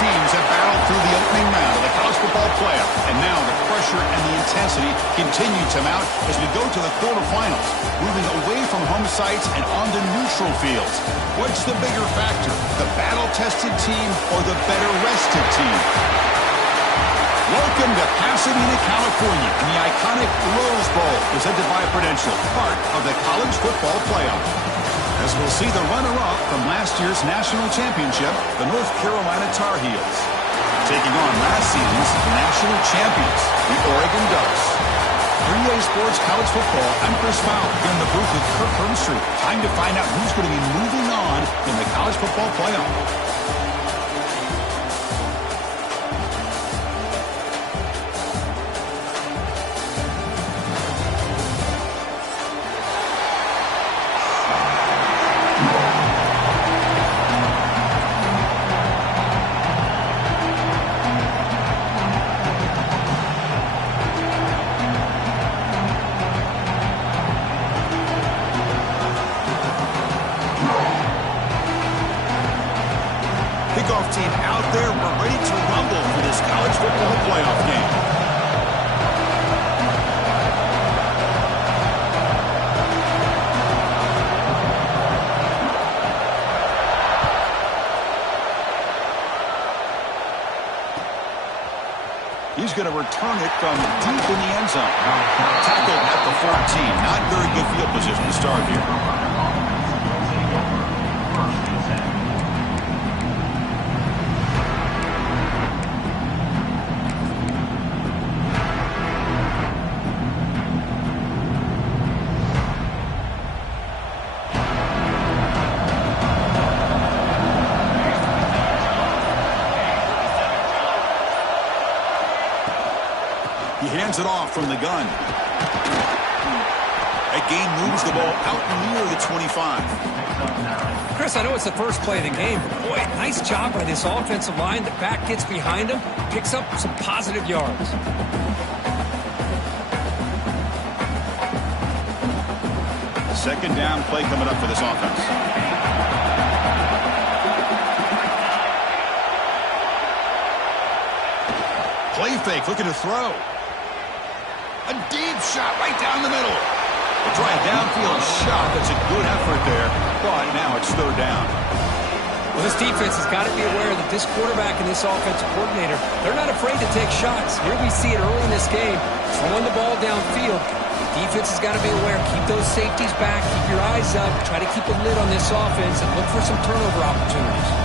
teams have battled through the opening round of the college football playoff, and now the pressure and the intensity continue to mount as we go to the quarterfinals, moving away from home sites and onto neutral fields. What's the bigger factor, the battle-tested team or the better-rested team? Welcome to Pasadena, California, in the iconic Rose Bowl, presented by Prudential, part of the college football playoff. As we'll see the runner-up from last year's national championship, the North Carolina Tar Heels, taking on last season's national champions, the Oregon Ducks. 3A Sports College Football, I'm Chris Fowler, here in the booth with Kirk Herbstreit. Time to find out who's going to be moving on in the college football playoff. Kickoff team out there. We're ready to rumble for this college football playoff game. He's going to return it from deep in the end zone. Tackled at the 14. Not very good field position to start here. He hands it off from the gun. That gain moves the ball out near the 25. Chris, I know it's the first play of the game, but boy, nice job by this offensive line. The back gets behind him, picks up some positive yards. Second down play coming up for this offense. Play fake, looking to throw. A deep shot right down the middle. A dry downfield shot. That's a good effort there. But now it's third down. Well, this defense has got to be aware that this quarterback and this offensive coordinator, they're not afraid to take shots. Here we see it early in this game, throwing the ball downfield. The defense has got to be aware. Keep those safeties back. Keep your eyes up. Try to keep a lid on this offense and look for some turnover opportunities.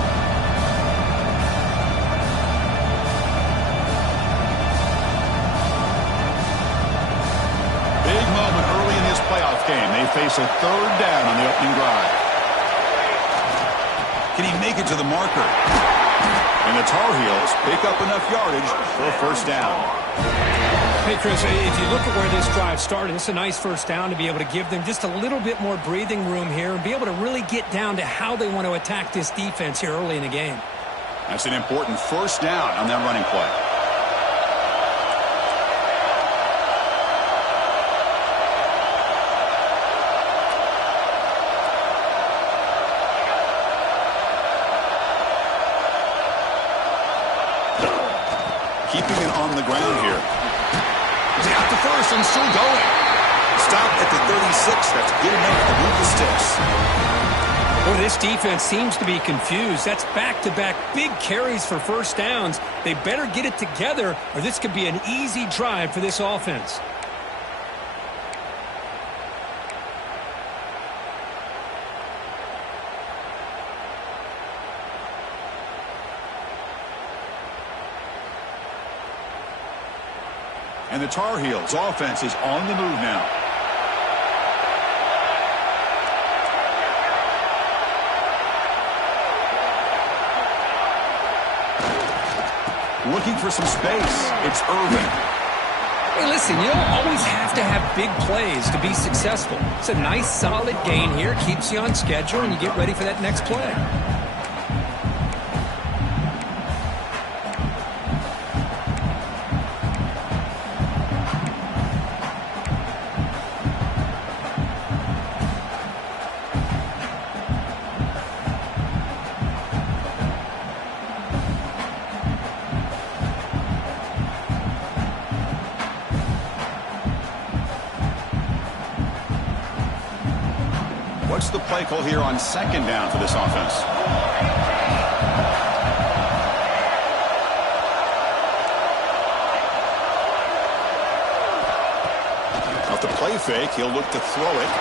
Game. They face a third down on the opening drive. Can he make it to the marker? And the Tar Heels pick up enough yardage for a first down. Hey, Chris, if you look at where this drive started, it's a nice first down to be able to give them just a little bit more breathing room here and be able to really get down to how they want to attack this defense here early in the game. That's an important first down on that running play. Keeping it on the ground here. He's got the first and still going. Stop at the 36. That's good enough to move the sticks. Well, this defense seems to be confused. That's back-to-back big carries for first downs. They better get it together, or this could be an easy drive for this offense. And the Tar Heels offense is on the move now. Looking for some space. It's Irvin. Hey, listen, you don't always have to have big plays to be successful. It's a nice, solid gain here. Keeps you on schedule, and you get ready for that next play. What's the play call here on second down for this offense? Off the play fake, he'll look to throw it.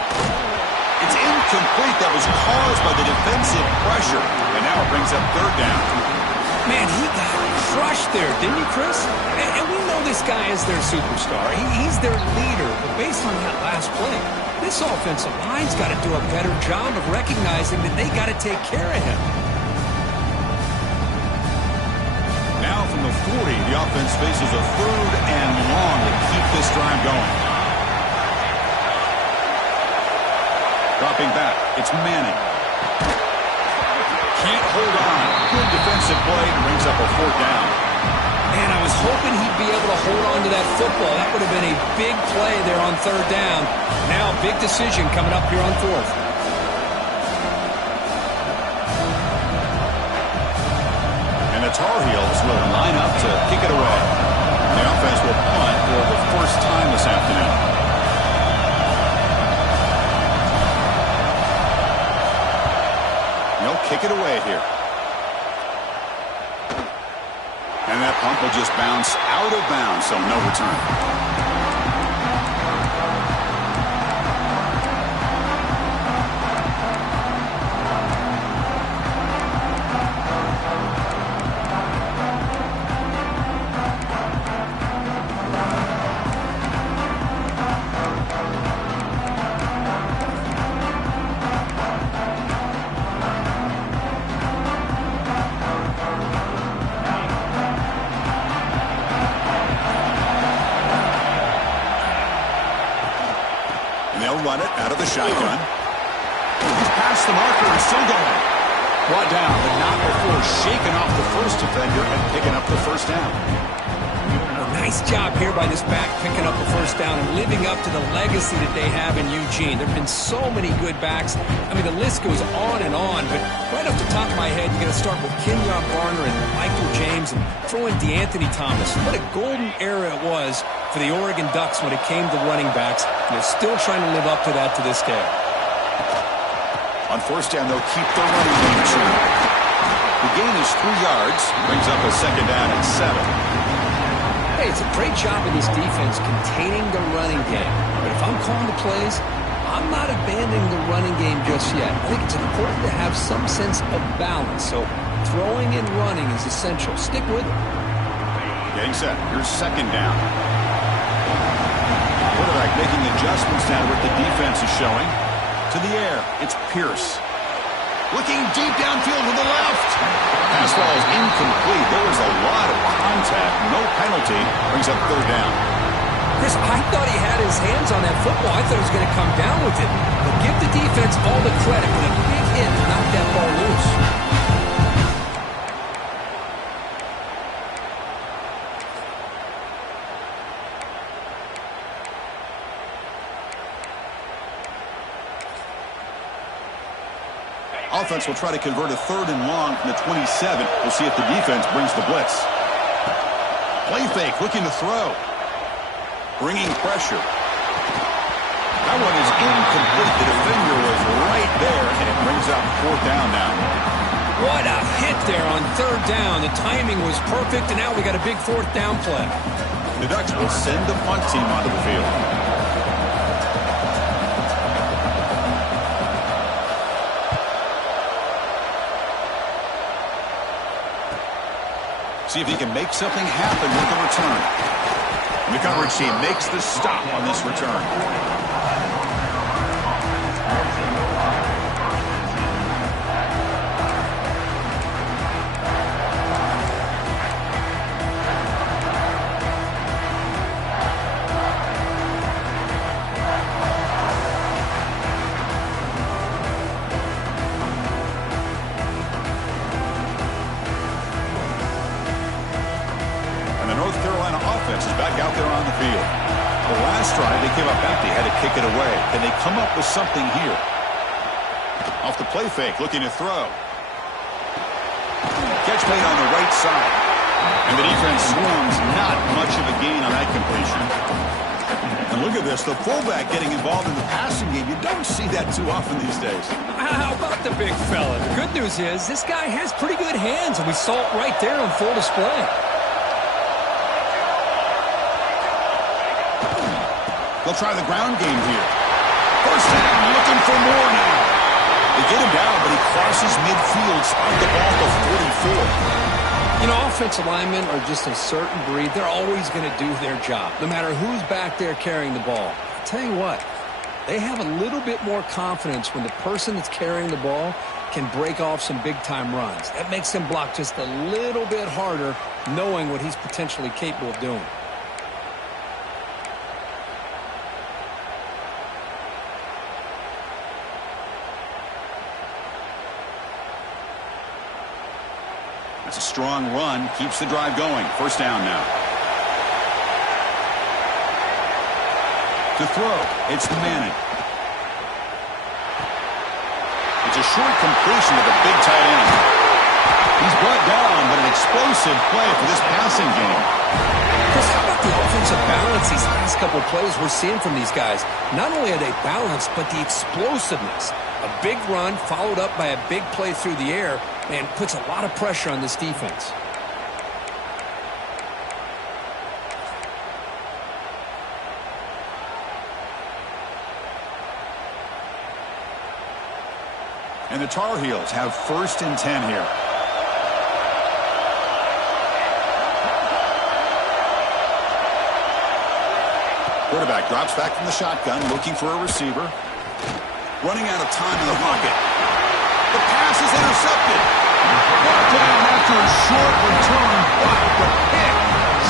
It's incomplete. That was caused by the defensive pressure. And now it brings up third down. Man, he got crushed there, didn't he, Chris? And we know this guy is their superstar. He's their leader. But based on that last play, this offensive line's got to do a better job of recognizing that they got to take care of him. Now from the 40, the offense faces a third and long to keep this drive going. Dropping back, it's Manning. Can't hold on. Good defensive play, brings up a fourth down. Man, I was hoping he'd be able to hold on to that football. That would have been a big play there on third down. Now, big decision coming up here on fourth. And the Tar Heels will line up to kick it away. The offense will punt for the first time this afternoon. They'll kick it away here. And that punt will just bounce out of bounds, so no return. Run it out of the shotgun. He's past the marker and still going. Brought down, but not before shaking off the first defender and picking up the first down. Nice job here by this back picking up the first down and living up to the legacy that they have in Eugene. There have been so many good backs. I mean, the list goes on and on, but right off the top of my head, you're going to start with Kenyon Barner and Michael James and throw in DeAnthony Thomas. What a golden era it was for the Oregon Ducks when it came to running backs. And they're still trying to live up to that to this day. On first down, they'll keep the running game true. The gain is 3 yards, brings up a second down and 7. Hey, it's a great job of this defense containing the running game. But if I'm calling the plays, I'm not abandoning the running game just yet. I think it's important to have some sense of balance. So throwing and running is essential. Stick with it. Getting set. Here's second down. Quarterback making adjustments now to what the defense is showing. To the air, it's Pierce. Looking deep downfield to the left. Pass ball is incomplete. There was a lot of contact. No penalty. Brings up third down. Chris, I thought he had his hands on that football. I thought he was going to come down with it. But give the defense all the credit for the big hit to knock that ball loose. Offense will try to convert a third and long from the 27. We'll see if the defense brings the blitz. Play fake, looking to throw. Bringing pressure. That one is incomplete. The defender was right there, and it brings up fourth down now. What a hit there on third down. The timing was perfect, and now we got a big fourth down play. The Ducks will send the punt team onto the field. See if he can make something happen with the return. And the coverage team makes the stop on this return. Is back out there on the field. The last drive, they came up empty, had to kick it away. Can they come up with something here? Off the play fake, looking to throw. Catch made on the right side. And the defense swarms, not much of a gain on that completion. And look Look at this, the fullback getting involved in the passing game. You don't see that too often these days. How about the big fella? The good news is this guy has pretty good hands, and we saw it right there on full display. They'll try the ground game here. First down, looking for more now. They get him down, but he crosses midfield, spot the ball to 44. You know, offensive linemen are just a certain breed. They're always going to do their job, no matter who's back there carrying the ball. I'll tell you what, they have a little bit more confidence when the person that's carrying the ball can break off some big-time runs. That makes them block just a little bit harder, knowing what he's potentially capable of doing. That's a strong run. Keeps the drive going. First down now. To throw, it's Manning. It's a short completion to the big tight end. He's brought down, but an explosive play for this passing game. Chris, how about the offensive balance these last couple of plays we're seeing from these guys? Not only are they balanced, but the explosiveness. A big run followed up by a big play through the air, and puts a lot of pressure on this defense. And the Tar Heels have 1st and 10 here. Quarterback drops back from the shotgun, looking for a receiver. Running out of time in the pocket. The pass is intercepted. Brought down after a short return, but the pick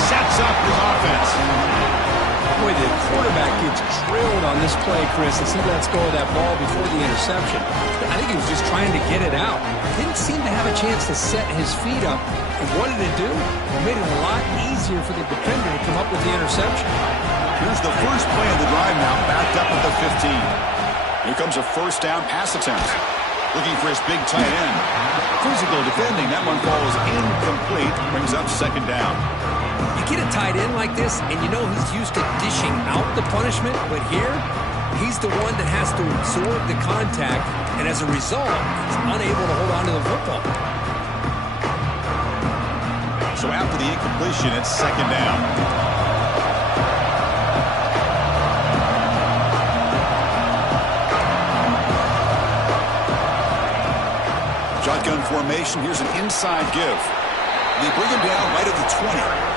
sets up his offense. Boy, the quarterback gets drilled on this play, Chris, as he lets go of that ball before the interception. I think he was just trying to get it out. Didn't seem to have a chance to set his feet up. And what did it do? It made it a lot easier for the defender to come up with the interception. Here's the first play of the drive now, backed up at the 15. Here comes a first down pass attempt. Looking for his big tight end. Physical defending. That one falls incomplete. Brings up second down. You get a tight end like this, and you know he's used to dishing out the punishment, but here, he's the one that has to absorb the contact, and as a result, he's unable to hold on to the football. So after the incompletion, it's second down. Shotgun formation. Here's an inside give. They bring him down right at the 20.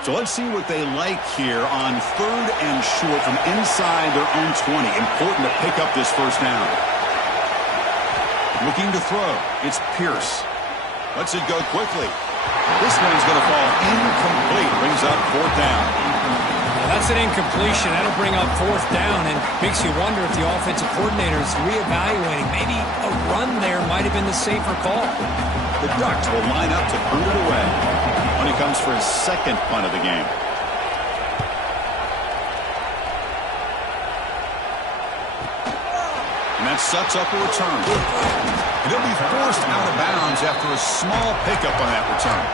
So let's see what they like here on 3rd and short from inside their own 20. Important to pick up this first down. Looking to throw. It's Pierce. Lets it go quickly. This one's going to fall incomplete. Brings up 4th down. Well, that's an incompletion. That'll bring up 4th down and makes you wonder if the offensive coordinator is reevaluating. Maybe a run there might have been the safer call. The Ducks will line up to boot it away when he comes for his second punt of the game. And that sets up a return. And he'll be forced out of bounds after a small pickup on that return.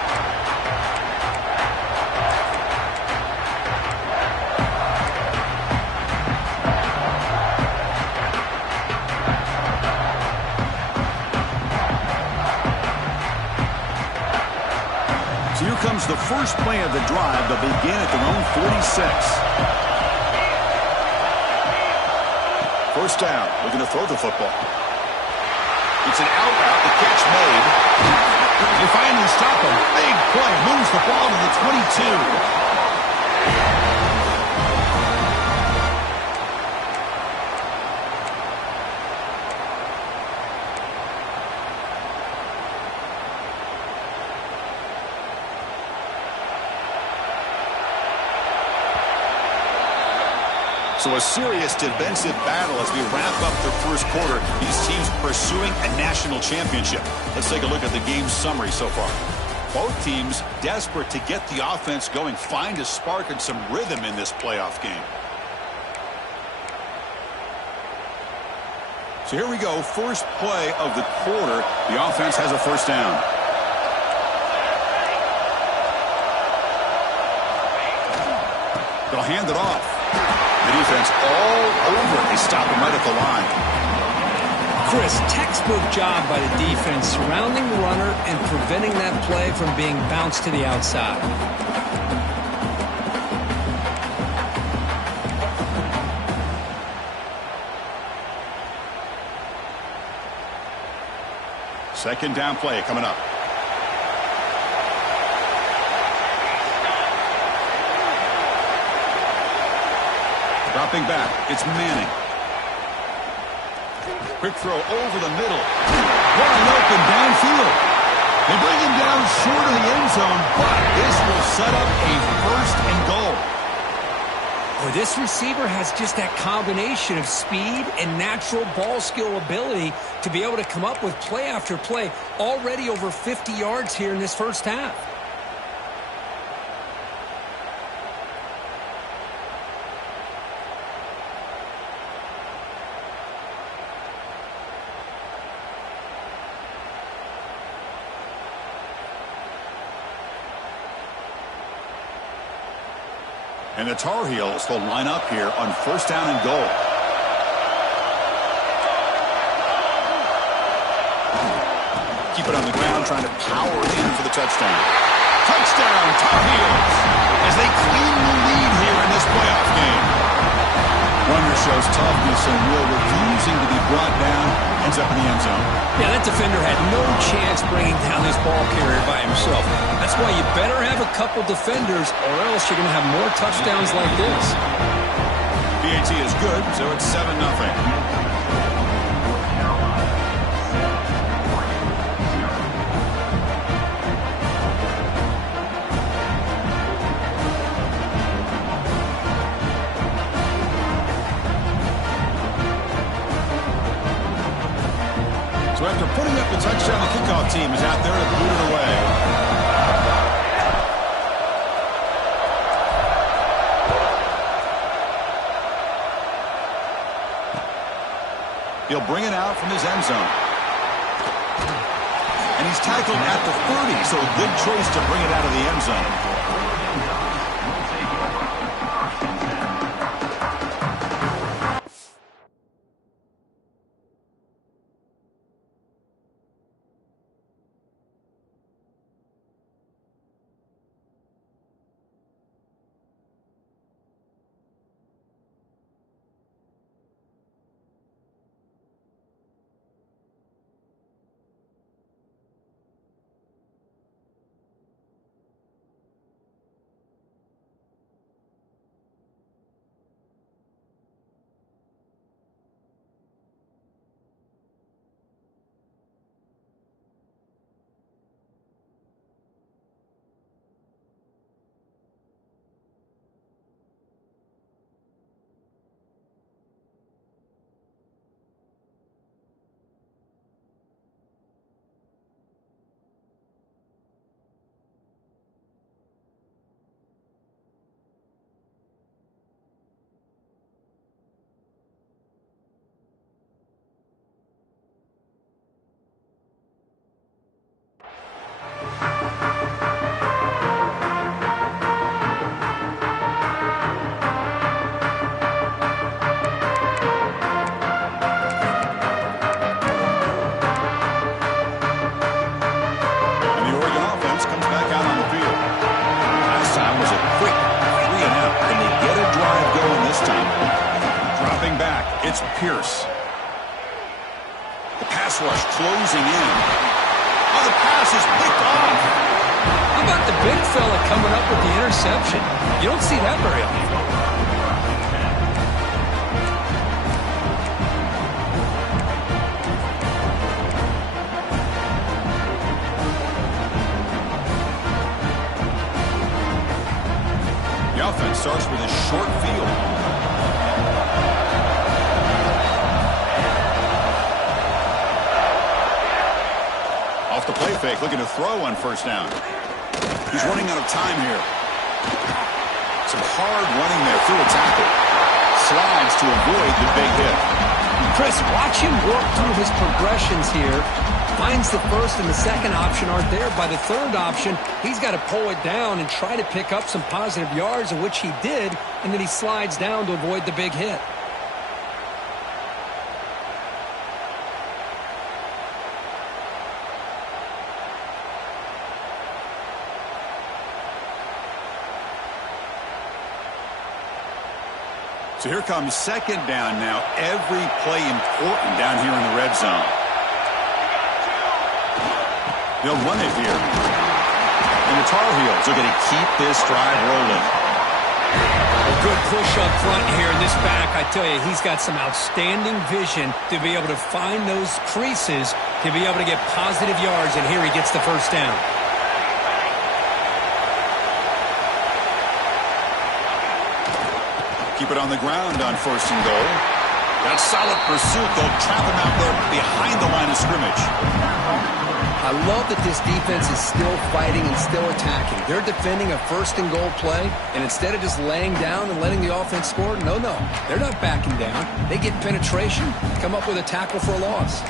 So here comes the first play of the drive. They'll begin at their own 46. First down. Looking to throw the football. It's an out route. The catch made. They finally stop him. Big play. Moves the ball to the 22. So a serious defensive battle as we wrap up the first quarter. These teams pursuing a national championship. Let's take a look at the game summary so far. Both teams desperate to get the offense going, find a spark and some rhythm in this playoff game. So here we go, first play of the quarter. The offense has a first down. They'll hand it off. The defense all over it. They stop him right at the line. Chris, textbook job by the defense surrounding the runner and preventing that play from being bounced to the outside. Second down play coming up. Dropping back, it's Manning. Quick throw over the middle. Wide open downfield. They bring him down short of the end zone, but this will set up a first and goal. Well, this receiver has just that combination of speed and natural ball skill ability to be able to come up with play after play, already over 50 yards here in this first half. And the Tar Heels will line up here on first down and goal. Keep it on the ground, trying to power in for the touchdown. Touchdown, Tar Heels, as they claim the lead here in this playoff game. Runner shows toughness and will, refusing to be brought down, ends up in the end zone. Yeah, that defender had no chance bringing down this ball carrier by himself. That's why you better have a couple defenders, or else you're going to have more touchdowns like this. PAT is good, so it's 7-0. So after putting up the touchdown, the kickoff team is out there to boot it away. He'll bring it out from his end zone. And he's tackled at the 30, so a good choice to bring it out of the end zone. It's Pierce. The pass rush closing in. Oh, the pass is picked off. How about the big fella coming up with the interception? You don't see that very often. The offense starts with a short field. play fake, looking to throw on first down. He's running out of time here. Some hard running there through a tackle. Slides to avoid the big hit. Chris, watch him work through his progressions here. Finds the first and the second option aren't there. By the third option, he's got to pull it down and try to pick up some positive yards, of which he did, and then he slides down to avoid the big hit. So here comes second down now. Every play important down here in the red zone. They'll run it here. And the Tar Heels are going to keep this drive rolling. A good push up front here in this back. I tell you, he's got some outstanding vision to be able to find those creases, to be able to get positive yards, and here he gets the first down. Keep it on the ground on first and goal. That's solid pursuit. They'll trap him out there behind the line of scrimmage. I love that this defense is still fighting and still attacking. They're defending a first and goal play, and instead of just laying down and letting the offense score, no, they're not backing down. They get penetration, come up with a tackle for a loss.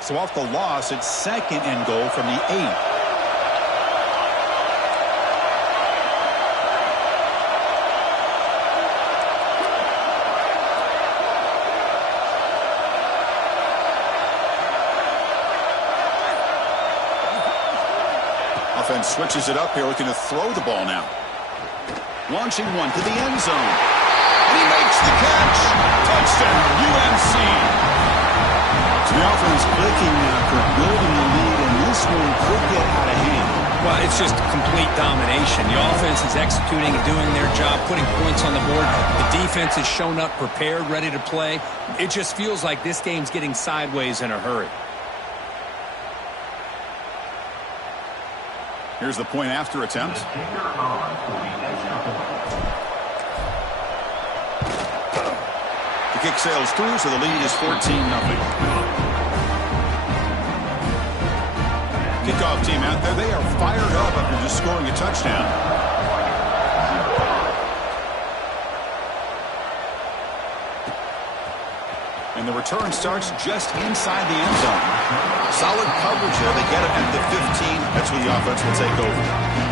So off the loss, it's second and goal from the 8. Offense switches it up here, looking to throw the ball now. Launching one to the end zone. And he makes the catch. Touchdown, UMC. So the offense clicking after building the lead, and this one could get out of hand. Well, it's just complete domination. The offense is executing and doing their job, putting points on the board. The defense has shown up prepared, ready to play. It just feels like this game's getting sideways in a hurry. Here's the point after attempt. The kick sails through, so the lead is 14-0. Kickoff team out there, they are fired up after just scoring a touchdown. And the return starts just inside the end zone. Solid coverage there. They get it at the 15. That's where the offense will take over.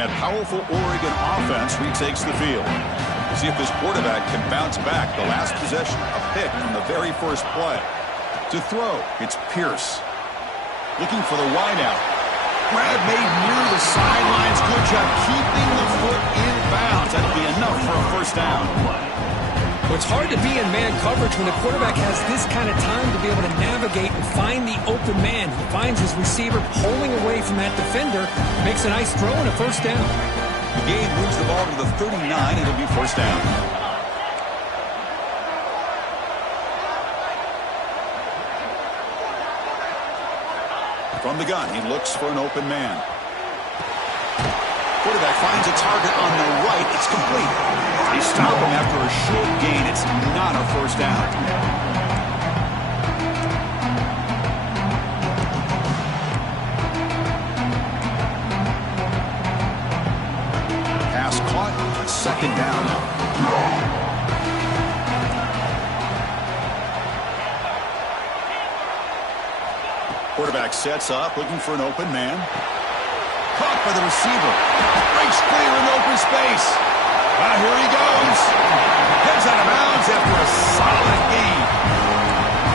That powerful Oregon offense retakes the field. See if this quarterback can bounce back. The last possession, a pick on the very first play. To throw, it's Pierce. Looking for the wideout. Grab made near the sidelines. Good job keeping the foot in bounds. That'll be enough for a first down. Well, it's hard to be in man coverage when the quarterback has this kind of time to be able to navigate and find the open man. He finds his receiver pulling away from that defender, makes a nice throw and a first down. The game moves the ball to the 39. It'll be first down. From the gun, he looks for an open man. Quarterback finds a target on the right. It's complete. They stop him after a short gain. It's not a first down. Pass caught. Second down. Quarterback sets up, looking for an open man. Caught by the receiver. Breaks clear in open space. Here he goes. Heads out of bounds after a solid gain.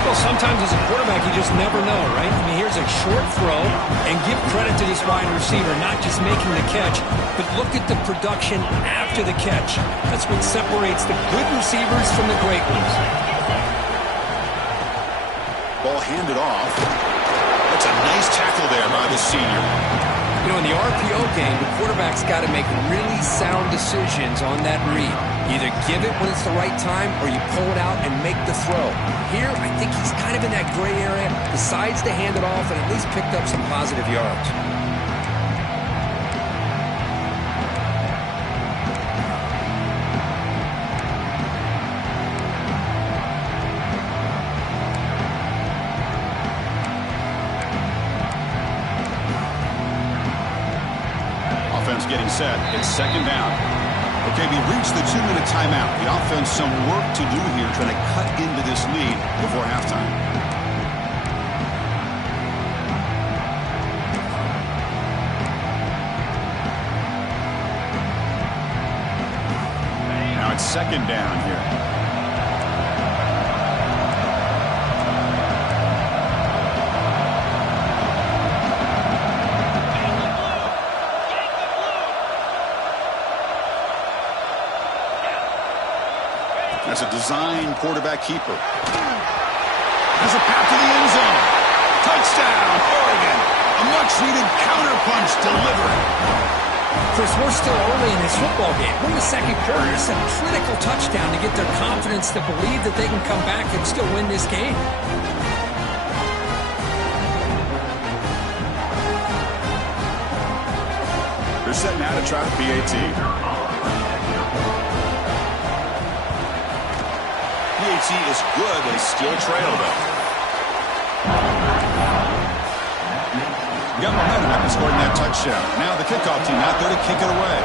Well, sometimes as a quarterback, you just never know, right? I mean, here's a short throw, and give credit to this wide receiver, not just making the catch, but look at the production after the catch. That's what separates the good receivers from the great ones. Ball handed off. That's a nice tackle there by the senior. You know, in the RPO game, the quarterback's got to make really sound decisions on that read. Either give it when it's the right time or you pull it out and make the throw. Here, I think he's kind of in that gray area, decides to hand it off and at least picked up some positive yards. Offense getting set. It's second down. Okay, we reached the 2-minute timeout. The offense some work to do here trying to cut into this lead before halftime. Now it's second down here. That's a design quarterback keeper. Has a path to the end zone. Touchdown, Oregon. A much-needed counterpunch delivered. Chris, we're still early in this football game. We're in the second quarter. It's a critical touchdown to get their confidence to believe that they can come back and still win this game. They're set now to try the PAT. PAT is good. They still trail, though. Got momentum after scoring that touchdown. Now the kickoff team out there to kick it away.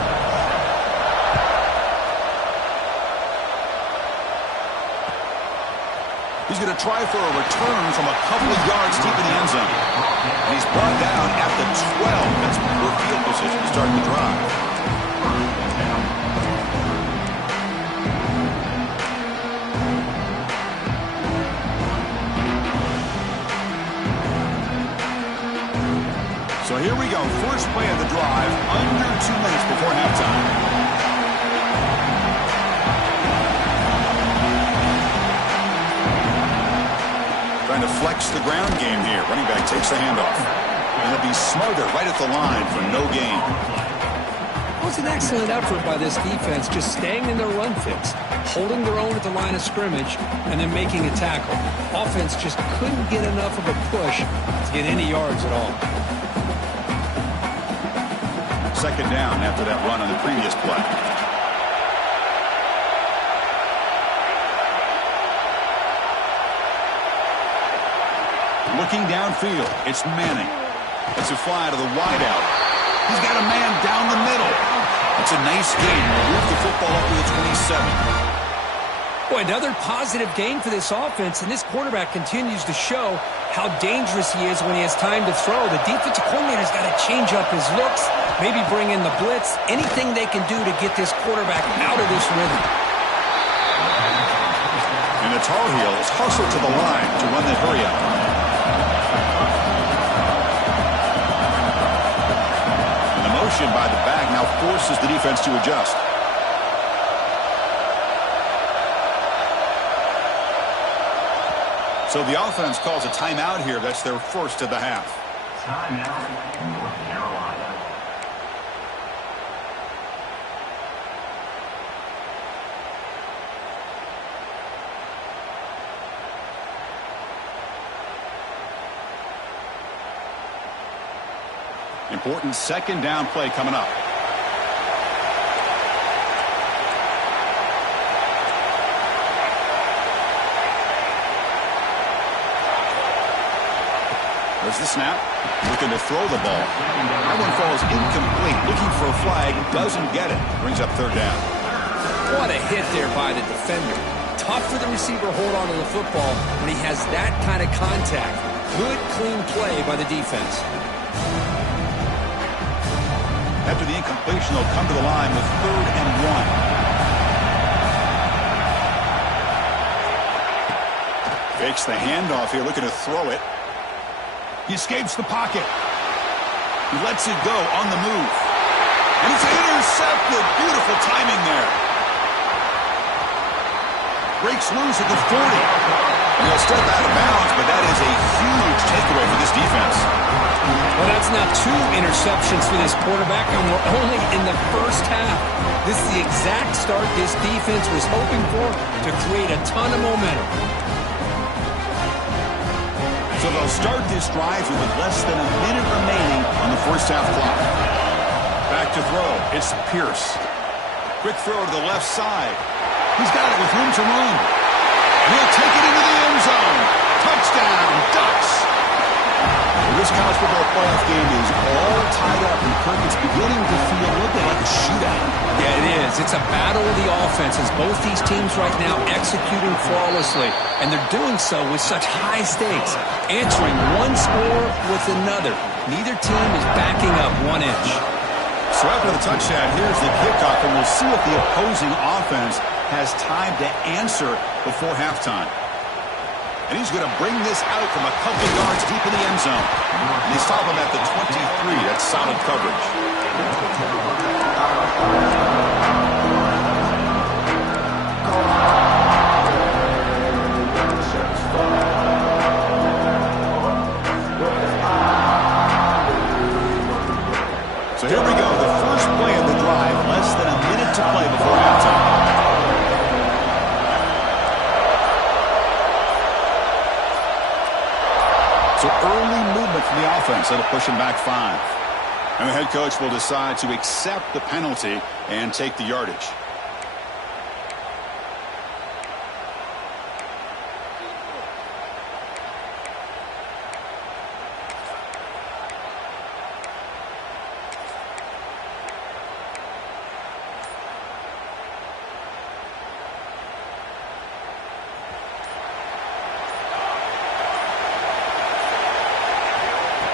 He's going to try for a return from a couple of yards deep in the end zone. And he's brought down at the 12. That's poor field position to start the drive. So here we go. First play of the drive, under 2 minutes before halftime. Trying to flex the ground game here. Running back takes the handoff. And it'll be Smothered right at the line for no gain. It was an excellent effort by this defense, just staying in their run fix, holding their own at the line of scrimmage, and then making a tackle. Offense just couldn't get enough of a push to get any yards at all. Second down after that run on the previous play. Looking downfield, it's Manning. It's a fly to the wideout. He's got a man down the middle. It's a nice gain. Move the football up to the 27. Boy, another positive gain for this offense, and this quarterback continues to show how dangerous he is when he has time to throw. The defensive coordinator's got to change up his looks, maybe bring in the blitz, anything they can do to get this quarterback out of this rhythm. And the Tar Heels hustle to the line to run the hurry-up. And the motion by the back now forces the defense to adjust. So the offense calls a timeout here. That's their first of the half. Timeout, North Carolina. Important second down play coming up. There's the snap. Looking to throw the ball. That one falls incomplete. Looking for a flag. Doesn't get it. Brings up third down. What a hit there by the defender. Tough for the receiver to hold on to the football when he has that kind of contact. Good, clean play by the defense. After the incompletion, they'll come to the line with 3rd and 1. Fakes the handoff here, looking to throw it. He escapes the pocket. He lets it go on the move. And it's intercepted. Beautiful timing there. Breaks loose at the 40. And he'll step out of bounds, but that is a huge takeaway for this defense. Well, that's now 2 interceptions for this quarterback, and we're only in the first half. This is the exact start this defense was hoping for to create a ton of momentum. So they'll start this drive with less than a minute remaining on the first half clock. Back to throw. It's Pierce. Quick throw to the left side. He's got it with room to run. He'll take it into the end zone. Touchdown, Ducks. This college football playoff game is all tied up, and Kirk, it's beginning to feel a little bit like a shootout. Yeah, it is. It's a battle of the offenses. Both these teams right now executing flawlessly, and they're doing so with such high stakes, answering one score with another. Neither team is backing up 1 inch. So after the touchdown, here's the kickoff, and we'll see if the opposing offense has time to answer before halftime. And he's going to bring this out from a couple yards deep in the end zone. And they stop him at the 23. That's solid coverage. So here we go. The first play of the drive. Less than a minute to play before halftime. So early movement from the offense. That'll push him back 5. And the head coach will decide to accept the penalty and take the yardage.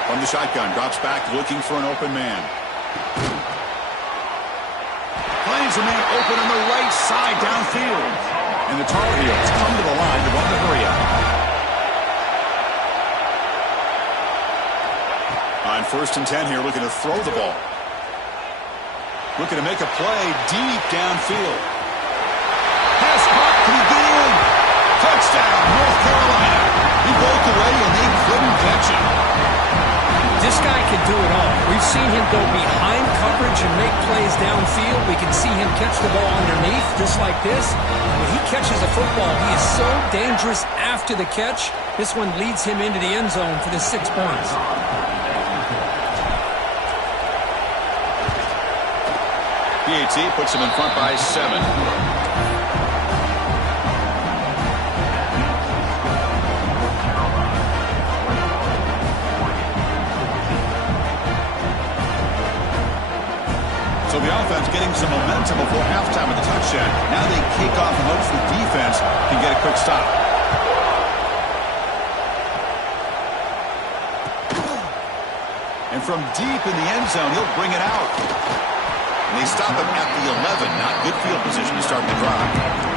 From the shotgun, drops back, looking for an open man. Finds a man open on the right side downfield. And the Tar Heels come to the line to run the hurry up. On 1st and 10 here, looking to throw the ball. Looking to make a play deep downfield. Pass caught, can he get in? Touchdown, North Carolina. He broke away and they couldn't catch him. This guy can do it all. We've seen him go behind coverage and make plays downfield. We can see him catch the ball underneath, just like this. When he catches a football, he is so dangerous after the catch. This one leads him into the end zone for the 6 points. PAT puts him in front by 7. So the offense getting some momentum before halftime with the touchdown. Now they kick off and hopes the defense can get a quick stop. And from deep in the end zone, he'll bring it out. And they stop him at the 11. Not good field position to start the drive.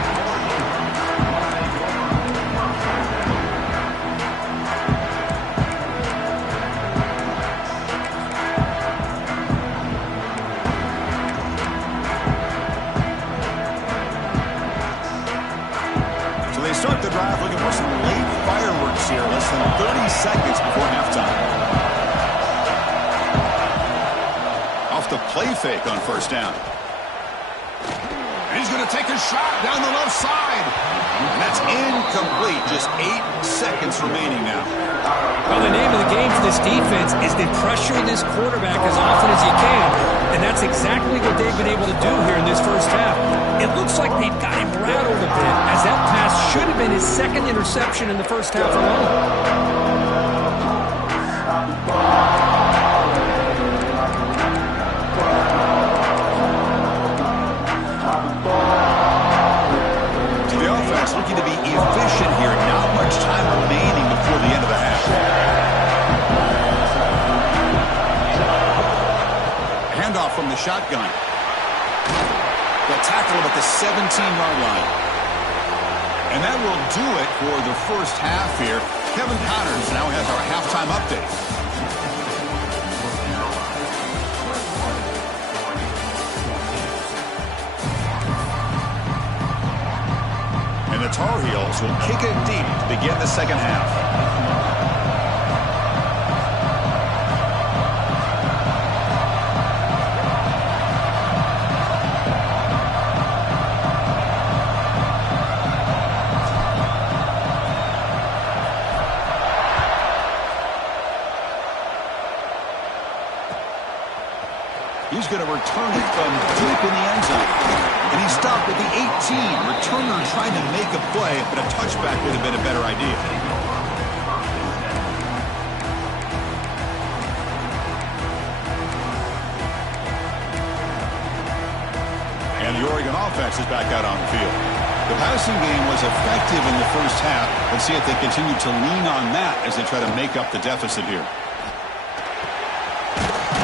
Start the drive looking for some late fireworks here. Less than 30 seconds before halftime. Off the play fake on 1st down. And he's going to take a shot down the left side. And that's incomplete. Just 8 seconds remaining now. Well, the name of the game for this defense is to pressure this quarterback as often as you can. And that's exactly what they've been able to do here in this first half. It looks like they've got him rattled a bit, as that pass should have been his 2nd interception in the first half alone. So the offense looking to be efficient here. Not much time remaining before the end of the half. Handoff from the shotgun. They'll tackle him at the 17-yard line. And that will do it for the first half here. Kevin Connors now has our halftime update. And the Tar Heels will kick it deep to begin the second half. He's going to return it from deep in the end zone. And he stopped at the 18. Returner trying to make a play, but a touchback would have been a better idea. And the Oregon offense is back out on the field. The passing game was effective in the first half. Let's see if they continue to lean on that as they try to make up the deficit here.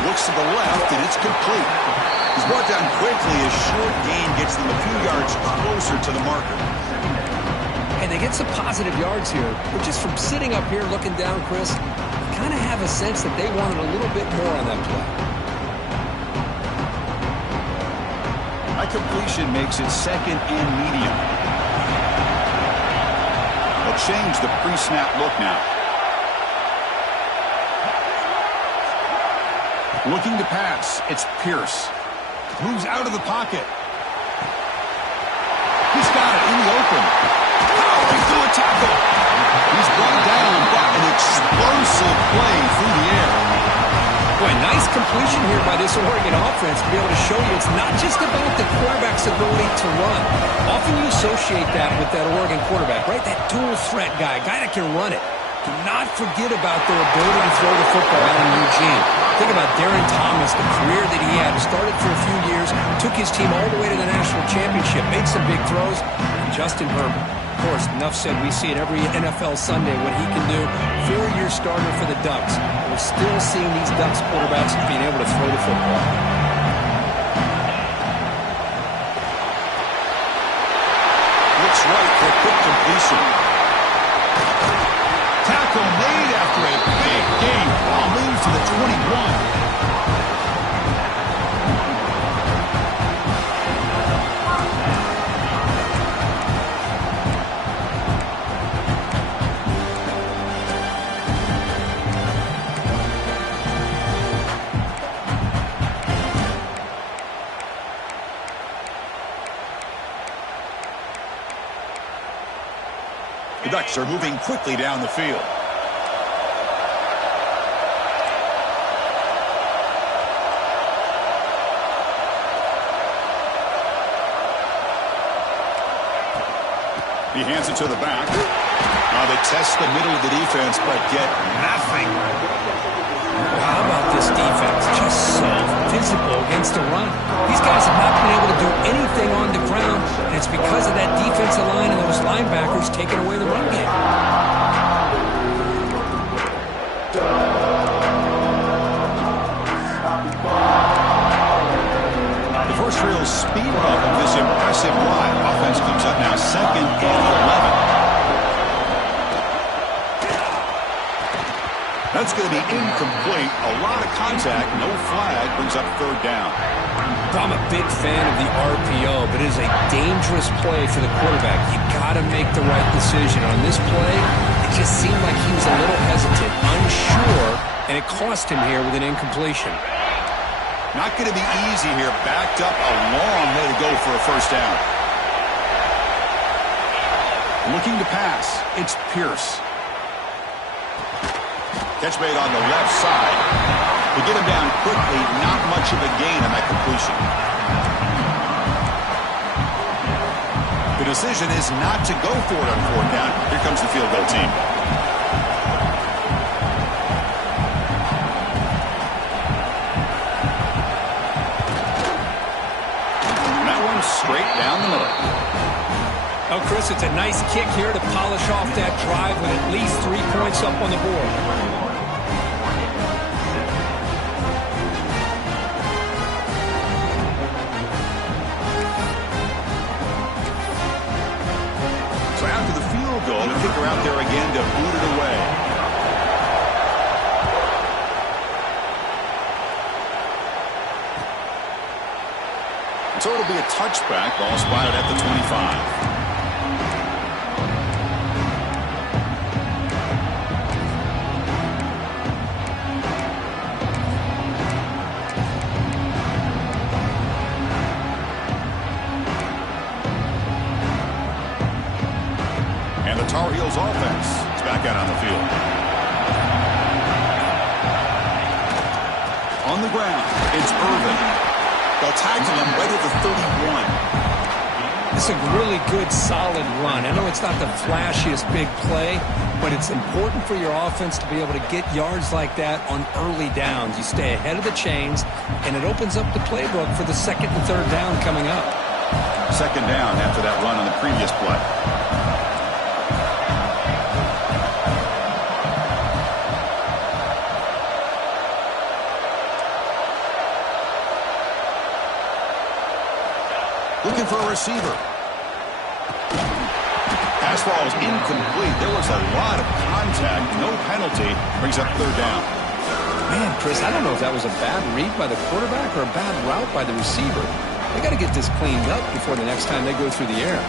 Looks to the left, and it's complete. He's brought down quickly. A short gain gets them a few yards closer to the marker. And they get some positive yards here. But just from sitting up here looking down, Chris, I kind of have a sense that they wanted a little bit more on that play. That completion makes it second and medium. They'll change the pre-snap look now. Looking to pass. It's Pierce. Moves out of the pocket. He's got it in the open. Powering through a tackle. He's brought down by an explosive play through the air. Boy, nice completion here by this Oregon offense to be able to show you it's not just about the quarterback's ability to run. Often you associate that with that Oregon quarterback, right? That dual threat guy that can run it. Do not forget about their ability to throw the football out in Eugene. Think about Darren Thomas, the career that he had. Started for a few years, took his team all the way to the national championship, made some big throws. And Justin Herbert, of course, enough said, we see it every NFL Sunday what he can do. 4-year starter for the Ducks. We're still seeing these Ducks quarterbacks being able to throw the football. Looks right for a quick completion. Tackle made after a big gain. Ball moves to the 21. The Ducks are moving quickly down the field. He hands it to the back. They test the middle of the defense, but get nothing. How about this defense? Just so physical against the run. These guys have not been able to do anything on the ground, and it's because of that defensive line and those linebackers taking away the run game. The first real speed bump of this impressive drive. Offense comes up now second and 11. That's going to be incomplete. A lot of contact, no flag, brings up third down. I'm a big fan of the RPO, but it is a dangerous play for the quarterback. You got to make the right decision. On this play, it just seemed like he was a little hesitant, unsure, and it cost him here with an incompletion. Not going to be easy here. Backed up a long way to go for a first down. Looking to pass. It's Pierce. Catch made on the left side. To get him down quickly, not much of a gain on that completion. The decision is not to go for it on fourth down. Here comes the field goal team. And that one's straight down the middle. Oh, Chris, it's a nice kick here to polish off that drive with at least 3 points up on the board. So it'll be a touchback. Ball spotted at the 25. And the Tar Heels offense is back out on the field. On the ground, it's Irvin. They'll tackle him right at the 31. It's a really good, solid run. I know it's not the flashiest big play, but it's important for your offense to be able to get yards like that on early downs. You stay ahead of the chains, and it opens up the playbook for the second and third down coming up. Second down after that run on the previous play. Looking for a receiver. Pass ball is incomplete. There was a lot of contact. No penalty. Brings up third down. Man, Chris, I don't know if that was a bad read by the quarterback or a bad route by the receiver. They got to get this cleaned up before the next time they go through the air.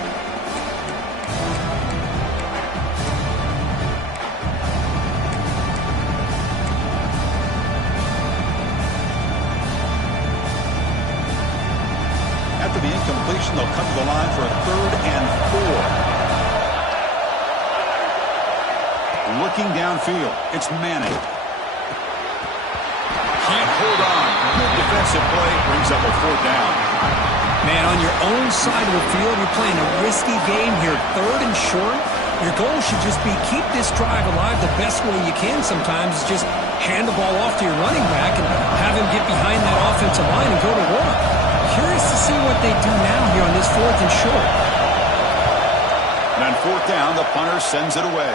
After the incompletion, they'll come to the line for a 3rd and 4. Looking downfield, it's Manning. Can't hold on. Good defensive play, brings up a 4th down. Man, on your own side of the field, you're playing a risky game here. 3rd and short. Your goal should just be keep this drive alive the best way you can sometimes. Is just hand the ball off to your running back and have him get behind that offensive line and go to work. Curious to see what they do now here on this 4th and short. And on 4th down, the punter sends it away.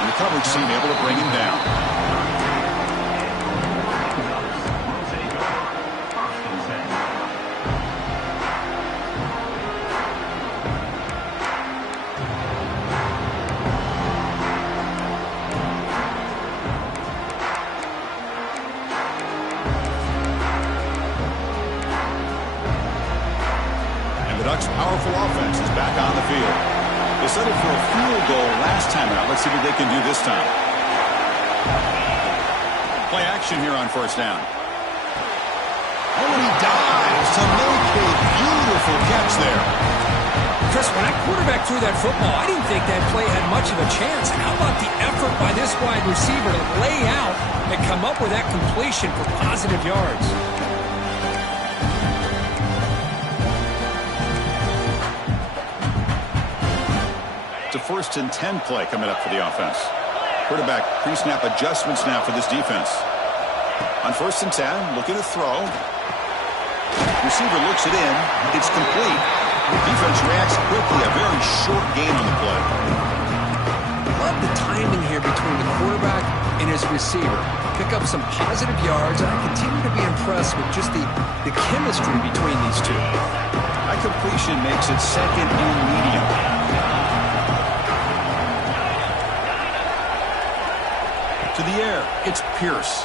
And the coverage team able to bring him down. Powerful offense is back on the field. They settled for a field goal last time out. Let's see what they can do this time. Play action here on 1st down. Oh, and he dives to make a beautiful catch there. Chris, when that quarterback threw that football, I didn't think that play had much of a chance. How about the effort by this wide receiver to lay out and come up with that completion for positive yards? It's a 1st and 10 play coming up for the offense. Quarterback pre-snap adjustments now for this defense. On 1st and 10, looking to throw. Receiver looks it in. It's complete. Defense reacts quickly. A very short gain on the play. Love the timing here between the quarterback and his receiver. Pick up some positive yards, and I continue to be impressed with just the chemistry between these two. That completion makes it 2nd and medium. To the air, it's Pierce.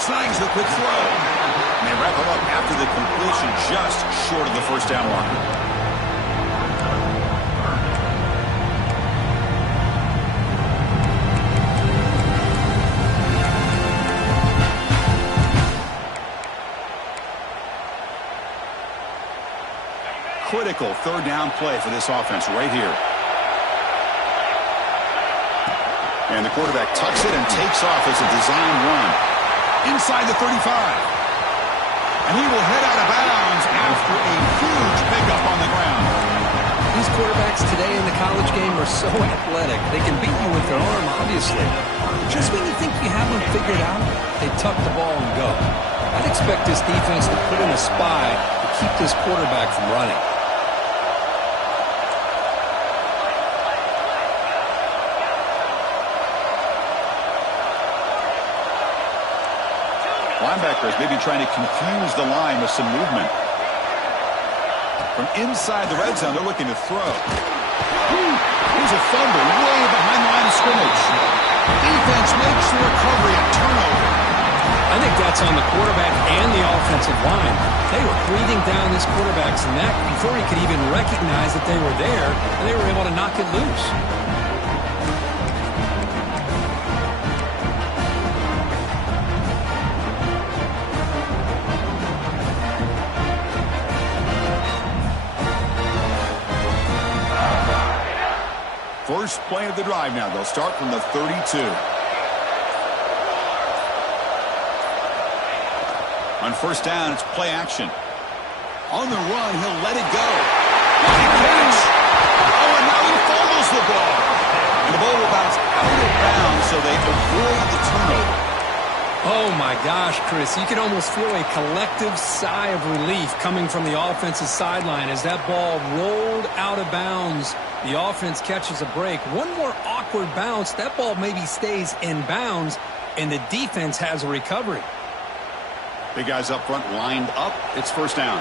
Snags the quick throw. And they wrap him up after the completion just short of the 1st down marker. Critical 3rd down play for this offense right here. And the quarterback tucks it and takes off as a design run. Inside the 35. And he will head out of bounds after a huge pickup on the ground. These quarterbacks today in the college game are so athletic. They can beat you with their arm, obviously. Just when you think you have them figured out, they tuck the ball and go. I'd expect this defense to put in a spy to keep this quarterback from running. Linebackers maybe trying to confuse the line with some movement. From inside the red zone, they're looking to throw. Here's a fumble way behind the line of scrimmage. Defense makes the recovery, a turnover. I think that's That's on the quarterback and the offensive line. They were breathing down this quarterback's neck before he could even recognize that they were there, and they were able to knock it loose. First play of the drive now. They'll start from the 32. On first down, it's play action. On the run, he'll let it go. What a catch! Oh, and now he fumbles the ball. And the ball will bounce out of bounds, so they avoid the turnover. Oh, my gosh, Chris. You can almost feel a collective sigh of relief coming from the offensive sideline as that ball rolled out of bounds. The offense catches a break. One more awkward bounce. That ball maybe stays in bounds, and the defense has a recovery. Big guys up front lined up. It's first down.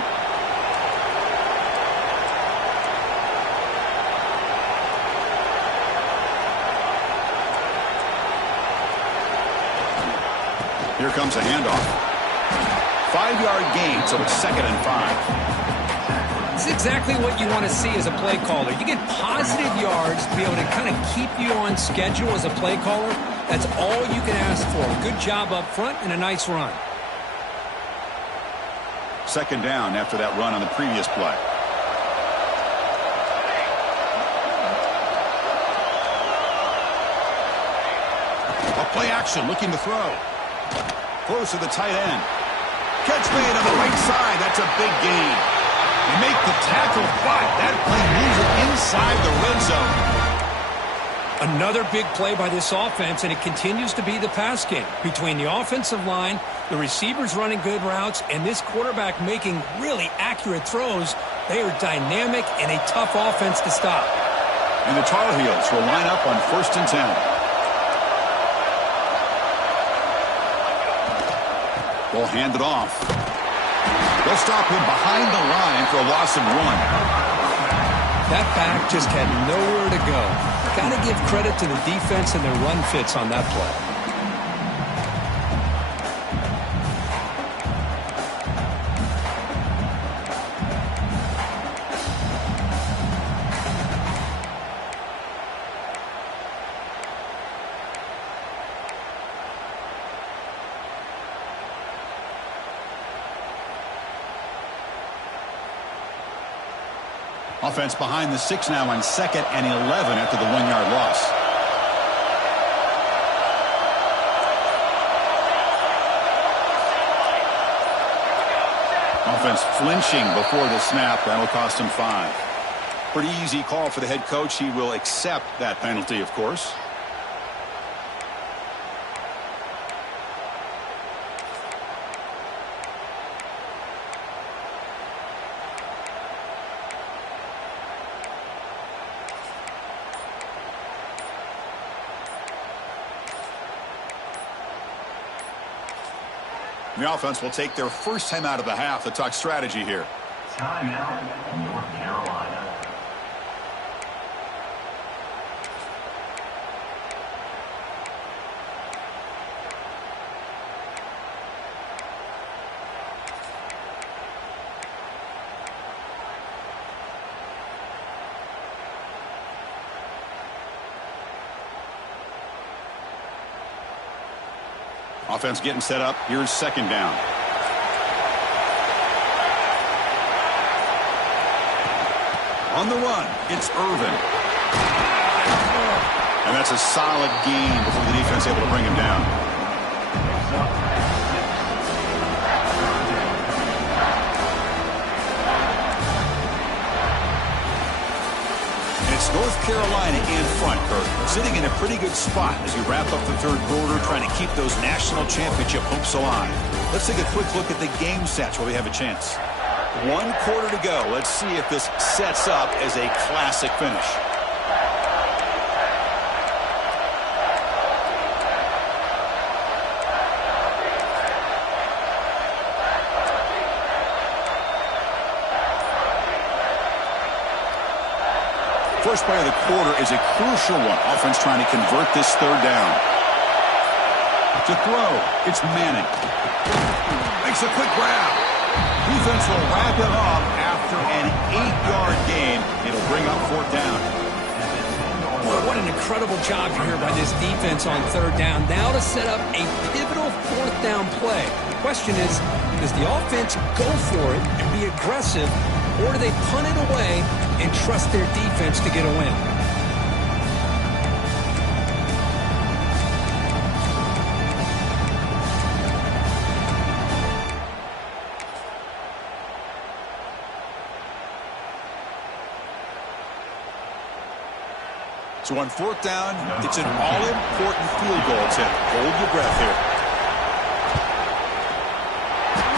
Here comes a handoff. 5-yard gain, so it's 2nd and 5. It's exactly what you want to see as a play caller. You get positive yards to be able to kind of keep you on schedule as a play caller. That's all you can ask for. Good job up front and a nice run. 2nd down after that run on the previous play. A play action, looking to throw. Close to the tight end. Catch made on the right side. That's a big gain. They make the tackle, but that play moves it inside the red zone. Another big play by this offense, and it continues to be the pass game. Between the offensive line, the receivers running good routes, and this quarterback making really accurate throws, they are dynamic and a tough offense to stop. And the Tar Heels will line up on 1st and 10. Ball handed off. They'll stop him behind the line for a loss of 1. That back just had nowhere to go. Got to give credit to the defense and their run fits on that play. Offense behind the 6 now on 2nd and 11 after the 1-yard loss. Offense flinching before the snap. That'll cost him 5. Pretty easy call for the head coach. He will accept that penalty, of course. The offense will take their first time out of the half to talk strategy here. Timeout, North Carolina. Offense getting set up. Here's 2nd down. On the run, it's Irvin. And that's a solid gain before the defense able to bring him down. It's North Carolina in front, Kirk, sitting in a pretty good spot as you wrap up the 3rd quarter, trying to keep those national championship hopes alive. Let's take a quick look at the game stats while we have a chance. 1 quarter to go. Let's see if this sets up as a classic finish. First play of the quarter is a crucial one. Offense trying to convert this 3rd down. To throw, it's Manning. Makes a quick grab. Defense will wrap it up after an 8-yard gain. It'll bring up 4th down. Boy, what an incredible job here by this defense on 3rd down. Now to set up a pivotal 4th down play. The question is, does the offense go for it and be aggressive, or do they punt it away and trust their defense to get a win? So on 4th down, it's an all-important field goal attempt. Hold your breath here.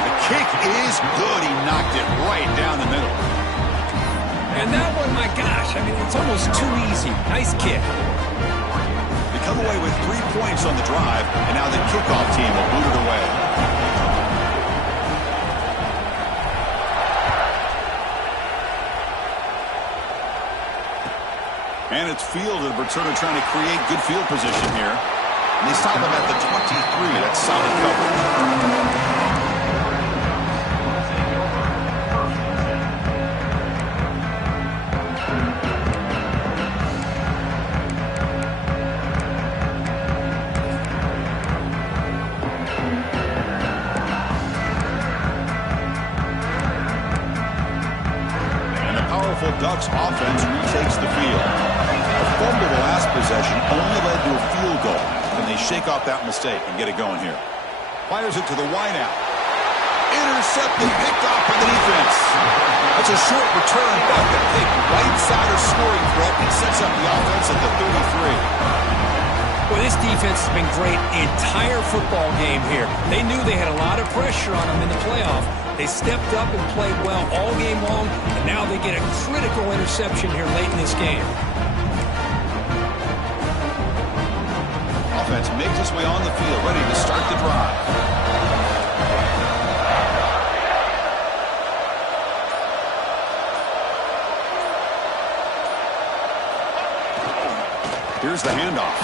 The kick is good. He knocked it right down the middle. And that one, my gosh, I mean, it's almost too easy. Nice kick. They come away with 3 points on the drive, and now the kickoff team will boot it away. And it's fielded. Returner trying to create good field position here. And they stop him at the 23. That's solid coverage. And the powerful Ducks offense retakes the field. Fumble the last possession only led to a field goal. And they shake off that mistake and get it going here. Fires it to the wideout. Intercepted, picked off by the defense. That's a short return, but the big right side of scoring threat and sets up the offense at the 33. Well, this defense has been great entire football game here. They knew they had a lot of pressure on them in the playoff. They stepped up and played well all game long, and now they get a critical interception here late in this game. Offense makes its way on the field, ready to start the drive. Here's the handoff.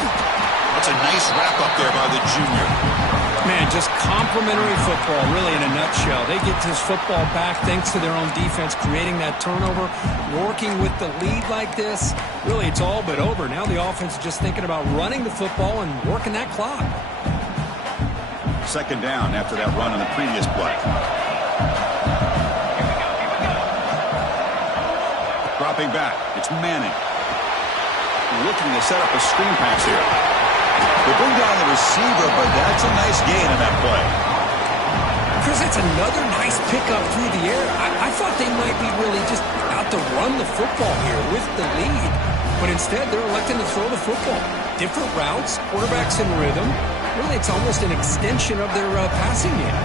That's a nice wrap-up there by the junior. Man, just complimentary football, really, in a nutshell. They get this football back thanks to their own defense, creating that turnover, working with the lead like this. Really, it's all but over. Now the offense is just thinking about running the football and working that clock. 2nd down after that run on the previous play. Dropping back, it's Manning. Looking to set up a screen pass here. They bring down the receiver, but that's a nice gain in that play. Chris, that's another nice pickup through the air. I thought they might be really just out to run the football here with the lead. But instead, they're electing to throw the football. Different routes, quarterbacks in rhythm. Really, it's almost an extension of their passing game.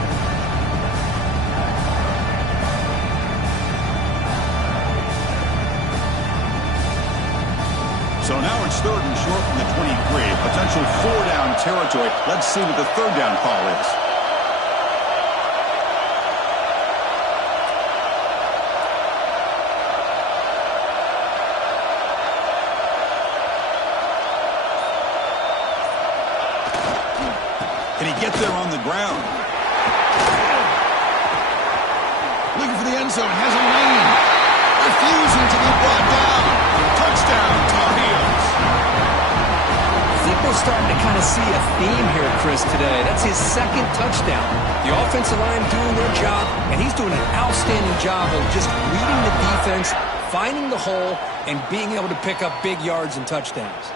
So now it's 3rd and short from the 23. Potential 4-down territory. Let's see what the 3rd down call is. Can he get there on the ground? Looking for the end zone. Has a lane. Refusing to be brought down. Touchdown, Tar Heels. I think we're starting to kind of see a theme here, Chris, today. That's his 2nd touchdown. The offensive line doing their job, and he's doing an outstanding job of just reading the defense, finding the hole, and being able to pick up big yards and touchdowns.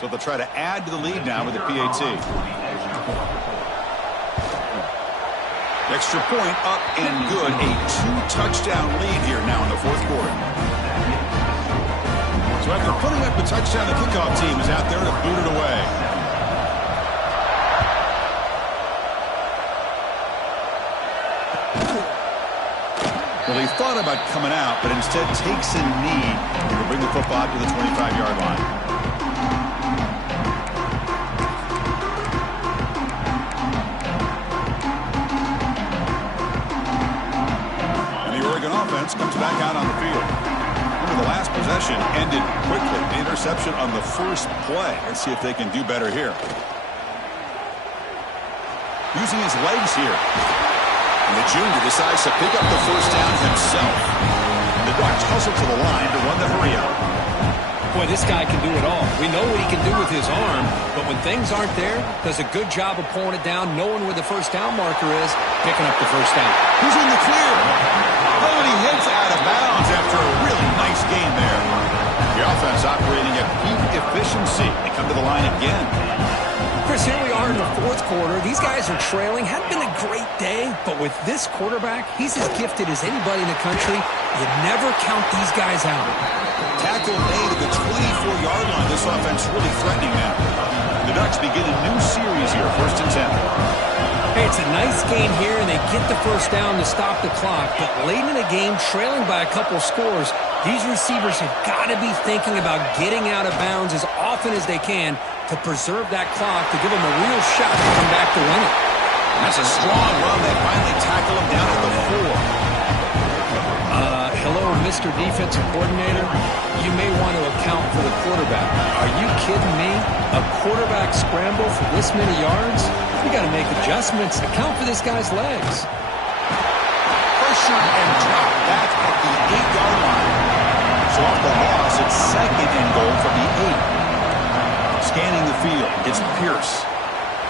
So they'll try to add to the lead now with the PAT. Extra point up and good. A 2-touchdown lead here now in the 4th quarter. So after putting up the touchdown, the kickoff team is out there to boot it away. Well, he thought about coming out, but instead takes a knee to bring the football to the 25-yard line. offense comes back out on the field. Remember, the last possession ended quickly. The interception on the first play. Let's see if they can do better here. Using his legs here. And the junior decides to pick up the first down himself. The Ducks hustle to the line to run the hurry up. Boy, this guy can do it all. We know what he can do with his arm, but when things aren't there, does a good job of pulling it down, knowing where the first down marker is, picking up the first down. Who's in the clear? Oh, and he hits out of bounds after a really nice game there. The offense operating at peak efficiency. They come to the line again. Chris, here we are in the fourth quarter. These guys are trailing. Hadn't been a great day, but with this quarterback, he's as gifted as anybody in the country. You never count these guys out. Tackle made at the 24-yard line. This offense really threatening now. The Ducks begin a new series here, 1st and 10. Hey, it's a nice game here, and they get the first down to stop the clock. But late in the game, trailing by a couple scores, these receivers have got to be thinking about getting out of bounds as often as they can to preserve that clock, to give them a real shot to come back to win it. That's a strong run. They finally tackle him down at the 4. Hello, Mr. Defensive Coordinator. You may want to account for the quarterback. Are you kidding me? A quarterback scramble for this many yards? We got to make adjustments. Account for this guy's legs. Pressure and drop back at the 8-yard line. So off the loss, it's 2nd and goal from the 8. Scanning the field, it's Pierce.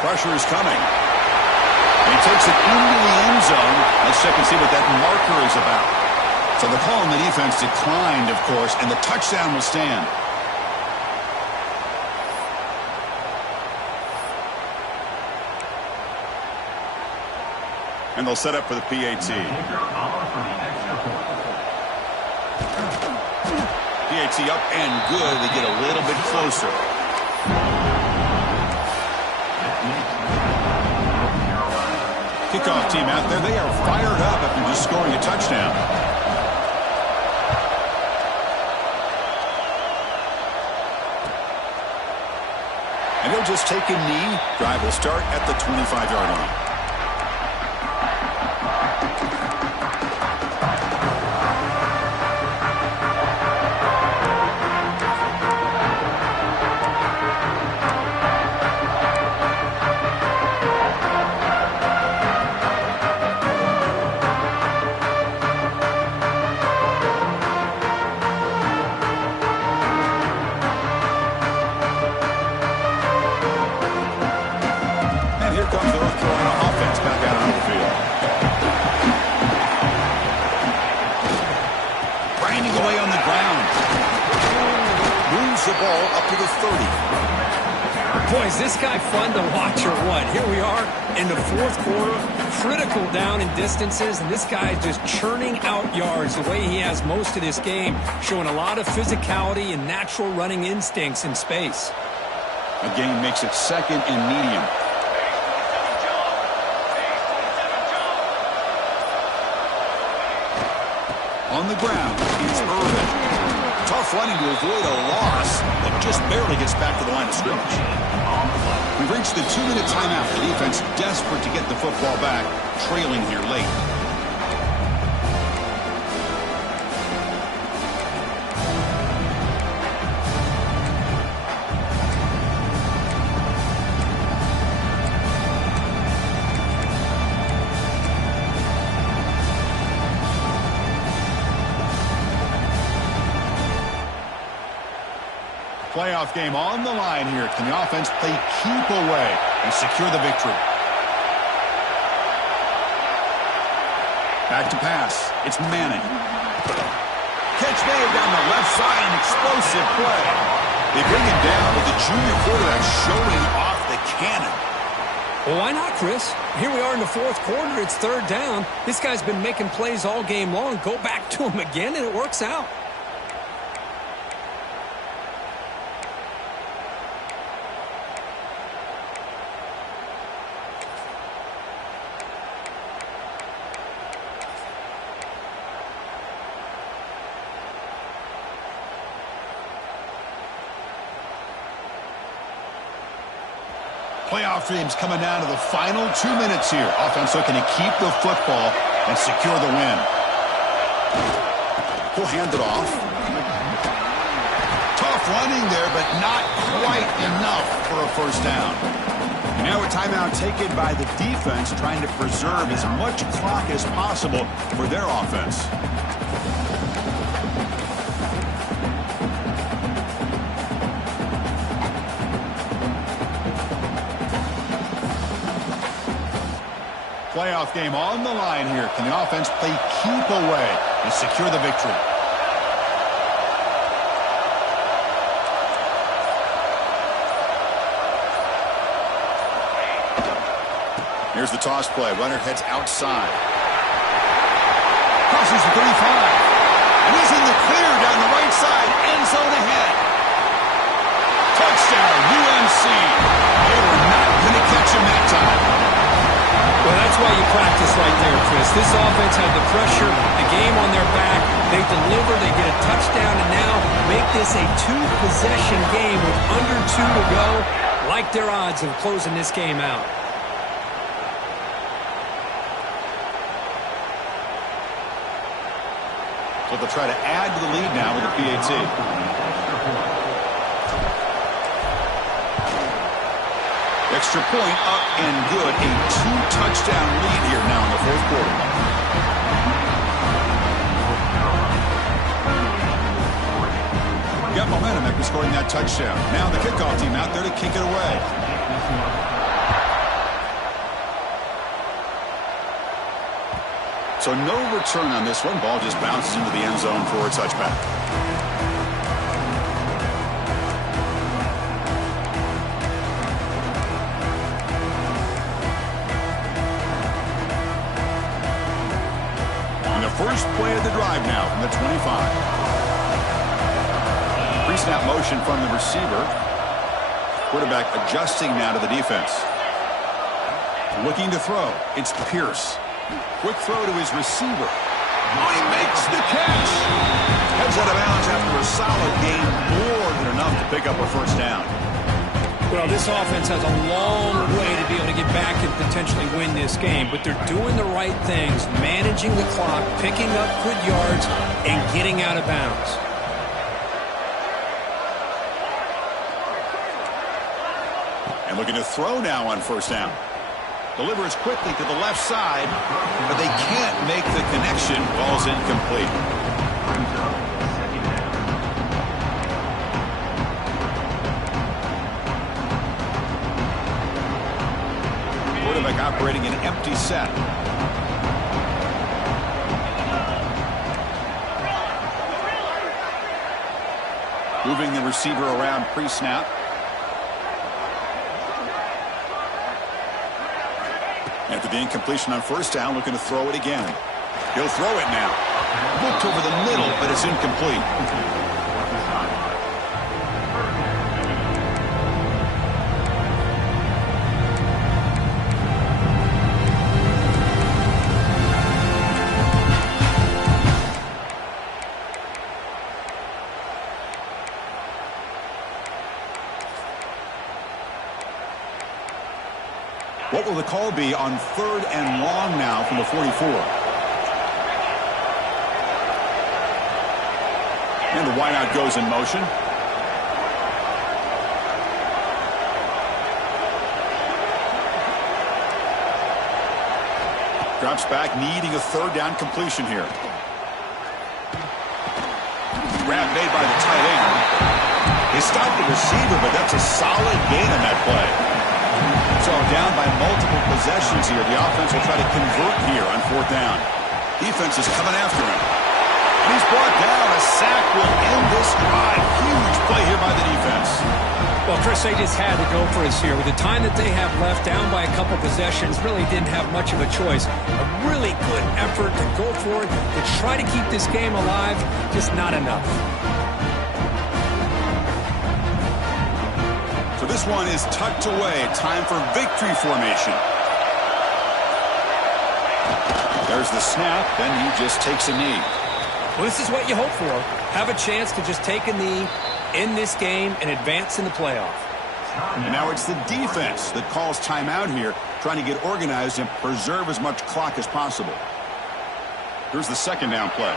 Pressure is coming. And he takes it into the end zone. Let's check and see what that marker is about. So the call on the defense declined, of course, and the touchdown will stand. And they'll set up for the PAT. PAT up and good. They get a little bit closer. Kickoff team out there. They are fired up after just scoring a touchdown. And he'll just take a knee. Drive will start at the 25-yard line. Boy, is this guy fun to watch or what? Here we are in the fourth quarter, critical down in distances, and this guy is just churning out yards the way he has most of this game, showing a lot of physicality and natural running instincts in space. The game makes it 2nd and medium. On the ground, it's Irvin. Tough running to avoid a loss, but just barely gets back to the line of scrimmage. We've reached the 2-minute timeout. The defense desperate to get the football back, trailing here late. Playoff game on the line here. Can the offense play keep away and secure the victory? Back to pass. It's Manning. Catch made down the left side. An explosive play. They bring him down with the junior quarterback showing off the cannon. Well, why not, Chris? Here we are in the fourth quarter. It's 3rd down. This guy's been making plays all game long. Go back to him again, and it works out. Playoff dreams coming down to the final 2 minutes here. Offense looking to keep the football and secure the win. He'll hand it off. Tough running there, but not quite enough for a first down. Now a timeout taken by the defense, trying to preserve as much clock as possible for their offense. Playoff game on the line here. Can the offense play keep away and secure the victory? Here's the toss play. Runner heads outside. Crosses the 35. And he's in the clear down the right side. End zone ahead. Touchdown, UMC. They were not going to catch him that time. Well, that's why you practice right there, Chris. This offense had the pressure, the game on their back. They deliver, they get a touchdown, and now make this a two-possession game with under 2 to go. Like their odds of closing this game out. So they'll try to add to the lead now with the PAT. Extra point up and good. A 2-touchdown lead here now in the fourth quarter. Got momentum after scoring that touchdown. Now the kickoff team out there to kick it away. So no return on this one. Ball just bounces into the end zone for a touchback. First play of the drive now from the 25. Pre-snap motion from the receiver. Quarterback adjusting now to the defense. Looking to throw. It's Pierce. Quick throw to his receiver. Oh, he makes the catch. Heads out of bounds after a solid gain. More than enough to pick up a first down. Well, this offense has a long way to be able to get back and potentially win this game, but they're doing the right things, managing the clock, picking up good yards, and getting out of bounds. And looking to throw now on first down. Delivers quickly to the left side, but they can't make the connection. Ball's incomplete. Quarterback operating an empty set. Moving the receiver around pre-snap. After the incompletion on first down, looking to throw it again. He'll throw it now. Looked over the middle, but it's incomplete. What will the call be on 3rd and long now from the 44? And the wideout goes in motion. Drops back, needing a 3rd down completion here. Grab made by the tight end. He stopped the receiver, but that's a solid gain on that play. So down by multiple possessions here. The offense will try to convert here on 4th down. Defense is coming after him. And he's brought down. A sack will end this drive. Huge play here by the defense. Well, Chris, they just had to go for us here. With the time that they have left, down by a couple possessions, really didn't have much of a choice. A really good effort to go for it, to try to keep this game alive, just not enough. So this one is tucked away. Time for victory formation. There's the snap, then he just takes a knee. Well, this is what you hope for. Have a chance to just take a knee, end this game, and advance in the playoff. And now it's the defense that calls timeout here, trying to get organized and preserve as much clock as possible. Here's the 2nd down play.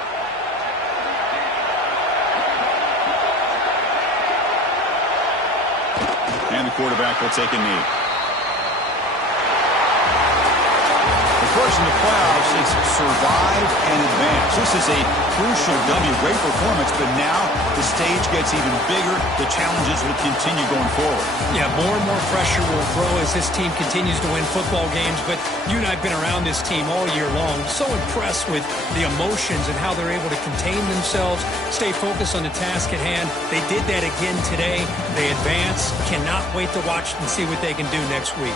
quarterback will take a knee. The course in the playoffs is survive and advance. This is a crucial W. Great performance, but now the stage gets even bigger. The challenges will continue going forward. Yeah, more and more pressure will grow as this team continues to win football games. But you and I have been around this team all year long. So impressed with the emotions and how they're able to contain themselves, stay focused on the task at hand. They did that again today. They advance. Cannot wait to watch and see what they can do next week.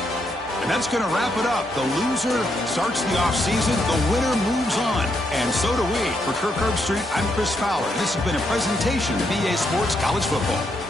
And that's going to wrap it up. The loser starts the offseason. The winner moves on. And so do we. For Kirk Herbstreit, I'm Chris Fowler. This has been a presentation of EA Sports College Football.